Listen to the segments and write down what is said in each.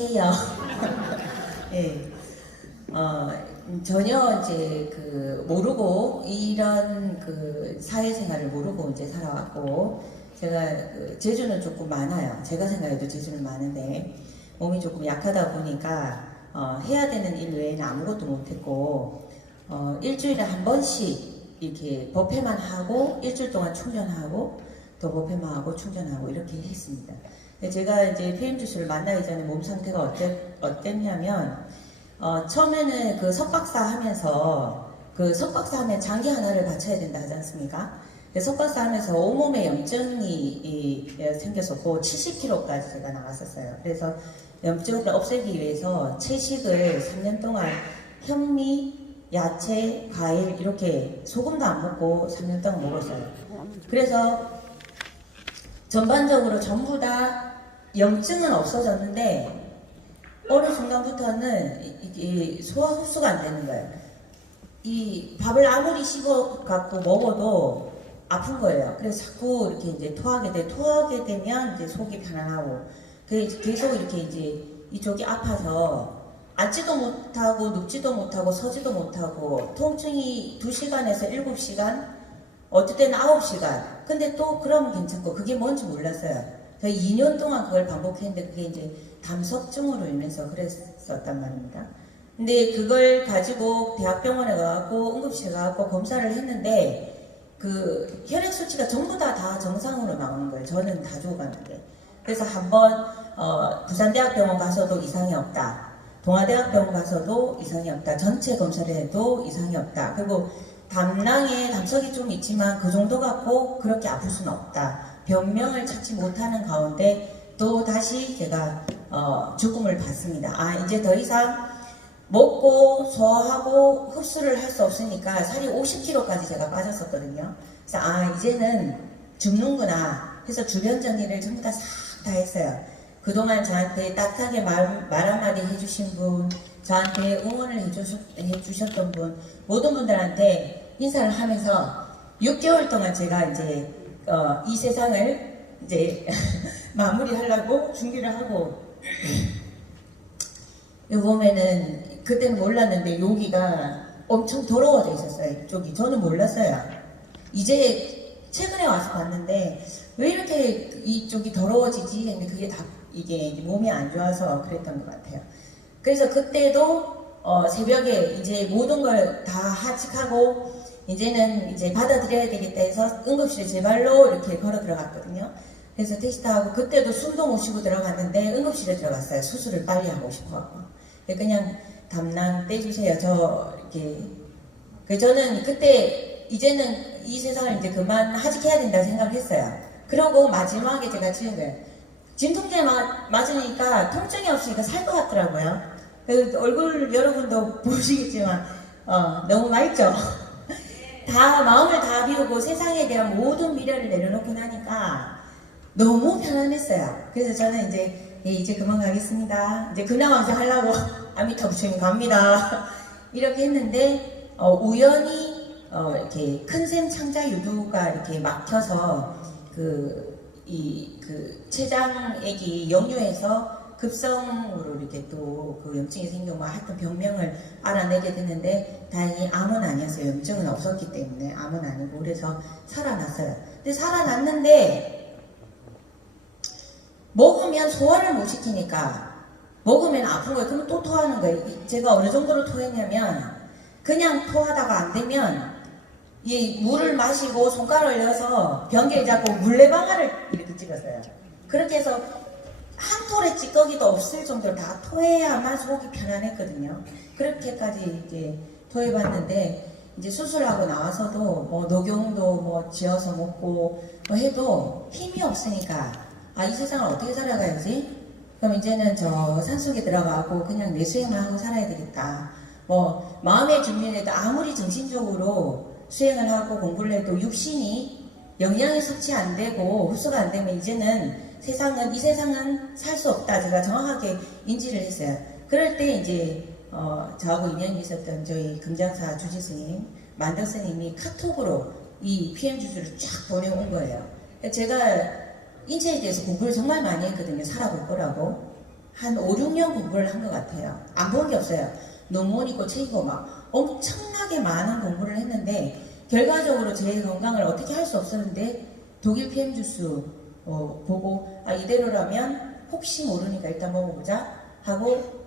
해요. 예. 전혀 이제 모르고 이런 사회생활을 모르고 이제 살아왔고, 제가 재주는 조금 많아요. 제가 생각해도 재주는 많은데 몸이 조금 약하다 보니까 해야 되는 일 외에는 아무것도 못했고, 일주일에 한 번씩 이렇게 법회만 하고 일주일 동안 충전하고 또 법회만 하고 충전하고 이렇게 했습니다. 제가 이제 PM주스를 만나기 전에 몸 상태가 어땠냐면, 처음에는 석박사 하면서, 석박사 하면 장기 하나를 바쳐야 된다 하지 않습니까? 석박사 하면서 온몸에 염증이 생겼었고, 70kg까지 제가 나갔었어요. 그래서 염증을 없애기 위해서 채식을 3년 동안 현미, 야채, 과일, 이렇게 소금도 안 먹고 3년 동안 먹었어요. 그래서 전반적으로 전부 다 염증은 없어졌는데, 어느 순간부터는 이게 소화 흡수가 안 되는 거예요. 이 밥을 아무리 씹어 갖고 먹어도 아픈 거예요. 그래서 자꾸 이렇게 이제 토하게 되면 이제 속이 편안하고, 계속 이렇게 이제 이쪽이 아파서 앉지도 못하고 눕지도 못하고 서지도 못하고, 통증이 2시간에서 7시간, 어떨 때는 9시간. 근데 또 그러면 괜찮고, 그게 뭔지 몰랐어요. 저희 2년 동안 그걸 반복했는데 그게 이제 담석증으로 인해서 그랬었단 말입니다. 근데 그걸 가지고 대학병원에 가고 응급실에 가고 검사를 했는데 혈액 수치가 전부 다 정상으로 나오는 거예요. 저는 다 죽어갔는데. 그래서 한번 부산대학병원 가서도 이상이 없다. 동아대학병원 가서도 이상이 없다. 전체 검사를 해도 이상이 없다. 그리고 담낭에 담석이 좀 있지만 그 정도 갖고 그렇게 아플 수는 없다. 변명을 찾지 못하는 가운데 또 다시 제가 죽음을 받습니다. 이제 더 이상 먹고 소화하고 흡수를 할 수 없으니까 살이 50kg까지 제가 빠졌었거든요. 그래서 이제는 죽는구나 해서 주변 정리를 전부 다 싹 다 했어요. 그동안 저한테 따뜻하게 말 한마디 해주신 분, 저한테 응원을 해주셨던 분, 모든 분들한테 인사를 하면서 6개월 동안 제가 이제 이 세상을 이제 마무리하려고 준비를 하고, 여기 보면은 그때는 몰랐는데 여기가 엄청 더러워져 있었어요. 이쪽이. 저는 몰랐어요. 이제 최근에 와서 봤는데 왜 이렇게 이쪽이 더러워지지? 근데 그게 다 이게 몸이 안 좋아서 그랬던 것 같아요. 그래서 그때도 새벽에 이제 모든 걸 다 하직하고 이제는 이제 받아들여야 되겠다 해서 응급실에 제 발로 이렇게 걸어 들어갔거든요. 그래서 택시 타고 그때도 숨도 못 쉬고 들어갔는데 응급실에 들어갔어요. 수술을 빨리 하고 싶어갖고. 그냥 담낭 떼주세요. 저는 그때 이제는 이 세상을 이제 그만 하직해야 된다 생각을 했어요. 그러고 마지막에 제가 치는 거예요. 진통제 맞으니까 통증이 없으니까 살 것 같더라고요. 얼굴 여러분도 보시겠지만 너무 맑죠? 다 마음을 다 비우고 세상에 대한 모든 미래를 내려놓고 나니까 너무 편안했어요. 그래서 저는 이제 그만 가겠습니다. 이제 근황왕자 하려고 아미타 부처님 갑니다. 이렇게 했는데 우연히 이렇게 큰샘 창자 유두가 이렇게 막혀서 췌장액이 역류해서 급성으로 이렇게 또 염증이 생기고 하여튼 병명을 알아내게 됐는데 다행히 암은 아니었어요. 염증은 없었기 때문에 암은 아니고, 그래서 살아났어요. 근데 살아났는데 먹으면 소화를 못 시키니까 먹으면 아픈 거예요. 그러면 또 토하는 거예요. 제가 어느 정도로 토했냐면 그냥 토하다가 안 되면 이 물을 마시고 손가락을 넣어서 변기를 잡고 물레방아를 이렇게 찍었어요. 그렇게 해서 한 톨의 찌꺼기도 없을 정도로 다 토해야만 속이 편안했거든요. 그렇게까지 이제 토해봤는데 이제 수술하고 나와서도 녹용도 지어서 먹고 해도 힘이 없으니까 이 세상을 어떻게 살아가야지? 그럼 이제는 저 산속에 들어가고 그냥 내수행만 하고 살아야 되겠다. 마음의 준비를 해도 아무리 정신적으로 수행을 하고 공부를 해도 육신이 영양이 섭취 안 되고 흡수가 안 되면 이제는 이 세상은 살 수 없다. 제가 정확하게 인지를 했어요. 그럴 때 이제 저하고 인연이 있었던 저희 금장사 주지 스님, 만덕 스님이 카톡으로 이 PM주주를 쫙 보내온 거예요. 제가 인체에 대해서 공부를 정말 많이 했거든요. 살아볼 거라고. 한 5, 6년 공부를 한 것 같아요. 안 본 게 없어요. 논문 있고 책 있고 막 엄청나게 많은 공부를 했는데 결과적으로 제 건강을 어떻게 할 수 없었는데 독일 PM 주스 보고 이대로라면 혹시 모르니까 일단 먹어보자 하고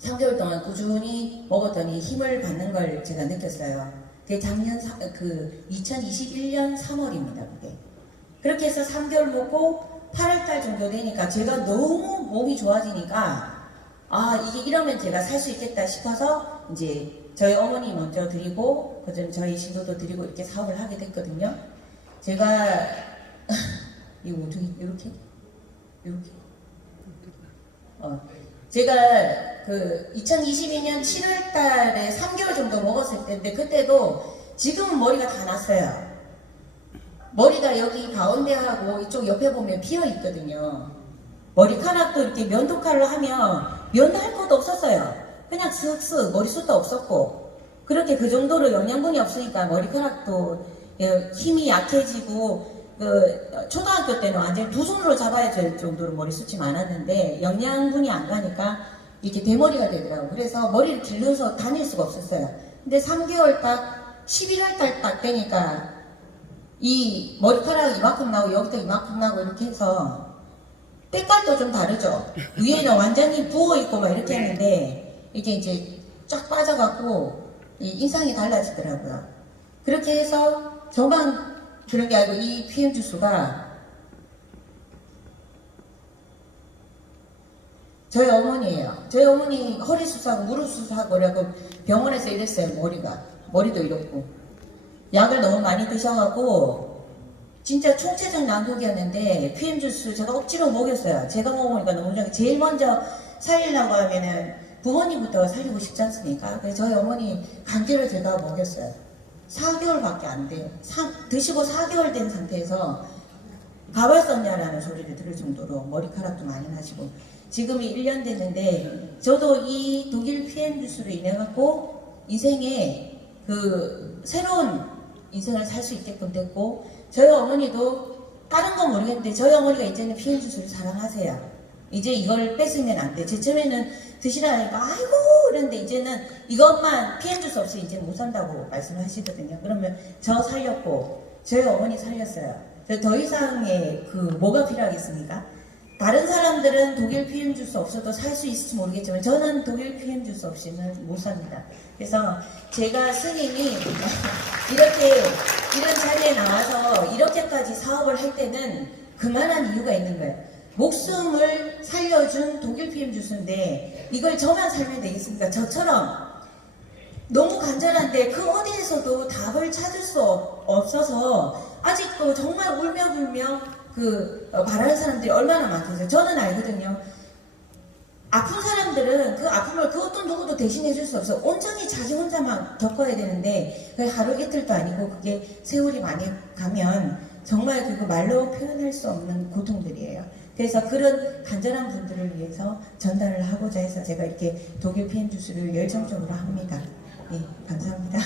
3개월 동안 꾸준히 먹었더니 힘을 받는 걸 제가 느꼈어요. 그게 작년 2021년 3월입니다. 그게. 그렇게 해서 3개월 먹고 8월달 정도 되니까 제가 너무 몸이 좋아지니까 이게 이러면 제가 살 수 있겠다 싶어서 이제 저희 어머니 먼저 드리고 그전 저희 신도도 드리고 이렇게 사업을 하게 됐거든요. 제가 이거 어떻게 이렇게 제가 2022년 7월달에 3개월 정도 먹었을 때인데 그때도 지금은 머리가 다 났어요. 머리가 여기 가운데하고 이쪽 옆에 보면 비어 있거든요. 머리카락도 이렇게 면도칼로 하면 면도할 것도 없었어요. 그냥 쓱쓱 머리숱도 없었고 그렇게 그 정도로 영양분이 없으니까 머리카락도 힘이 약해지고 초등학교 때는 완전히 두 손으로 잡아야 될 정도로 머리숱이 많았는데 영양분이 안 가니까 이렇게 대머리가 되더라고요. 그래서 머리를 길러서 다닐 수가 없었어요. 근데 3개월 딱 11월 달 딱 되니까 이 머리카락이 이만큼 나고 여기도 이만큼 나고 이렇게 해서 때깔도 좀 다르죠. 위에는 완전히 부어있고 막 이렇게 했는데 이게 이제 쫙 빠져갖고 이 인상이 달라지더라고요. 그렇게 해서 저만 그런 게 아니고 이 PM 주스가 저희 어머니예요. 저희 어머니 허리 수사하고 무릎 수사하고 그래갖고 병원에서 이랬어요. 머리도 이렇고 약을 너무 많이 드셔갖고 진짜 총체적 난국이었는데 PM 주스 제가 억지로 먹였어요. 제가 먹으니까 너무 좋아요. 제일 먼저 살리려고 하면은 부모님부터 살리고 싶지 않습니까? 그래서 저희 어머니 강제로 제가 먹였어요. 4개월밖에 안 돼요. 드시고 4개월 된 상태에서 가발 썼냐라는 소리를 들을 정도로 머리카락도 많이 나시고 지금이 1년 됐는데 저도 이 독일 PM 주스로 인해 갖고 인생에 새로운 인생을 살 수 있게끔 됐고 저희 어머니도 다른 건 모르겠는데 저희 어머니가 이제는 PM 주스를 사랑하세요. 이제 이걸 뺏으면 안 돼. 제 처음에는 드시라니까 아이고 그런데 이제는 이것만 PM 주스 없이 이제 못 산다고 말씀하시거든요. 그러면 저 살렸고 저희 어머니 살렸어요. 더 이상의 뭐가 필요하겠습니까? 다른 사람들은 독일 PM 주스 없어도 살 수 있을지 모르겠지만 저는 독일 PM 주스 없이는 못 삽니다. 그래서 제가 스님이 이런 자리에 나와서 이렇게까지 사업을 할 때는 그만한 이유가 있는 거예요. 목숨을 살려준 독일 PM 주스인데 이걸 저만 살면 되겠습니까? 저처럼 너무 간절한데 그 어디에서도 답을 찾을 수 없어서 아직도 정말 울며불며 바라는 사람들이 얼마나 많겠어요. 저는 알거든요. 아픈 사람들은 그 아픔을 그 어떤 누구도 대신해 줄 수 없어요. 온전히 자기 혼자만 겪어야 되는데 그게 하루 이틀도 아니고 그게 세월이 많이 가면 정말 그거 말로 표현할 수 없는 고통들이에요. 그래서 그런 간절한 분들을 위해서 전달을 하고자 해서 제가 이렇게 독일 PM 주스를 열정적으로 합니다. 네, 감사합니다.